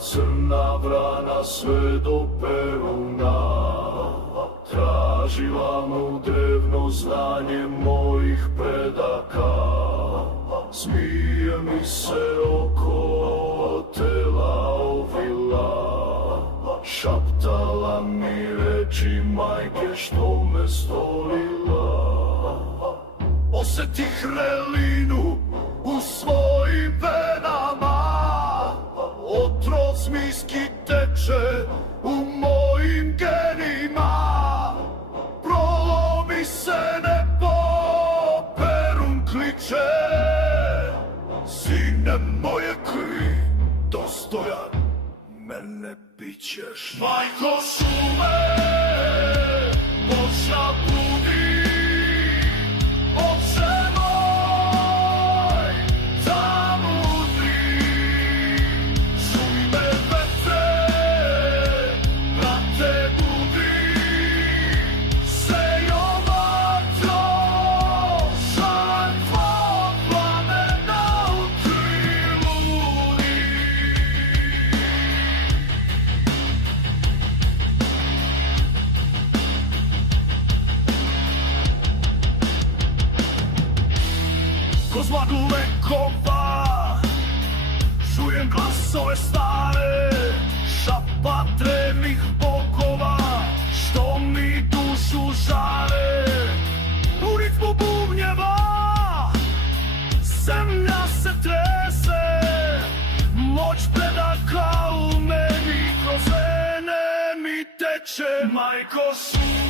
crna vrana sve do Peruna. Tražila mu drevno znanje mojih predaka. Smije mi se oko tela ovila, šaptala mi reči majke što me stvorila. Osjeti hrelinu u svojim venama, otrov zmijski teče u mojim genima. Prolomi se nebo, Perun kliče, sine moje krvi, dostojan mene bićeš. Majko šume, Božja budi, Oče moj, zamudri. Čuj me vetre, brate budi, sejo vatro, žartvo plamena u kriluni. Kroz maglu vekova čujem glasove stare, šapat drevnih bogova što mi dušu žare. U ritmu bubnjeva zemlja se trese, moć predaka u meni kroz vene mi teče. Majko šume,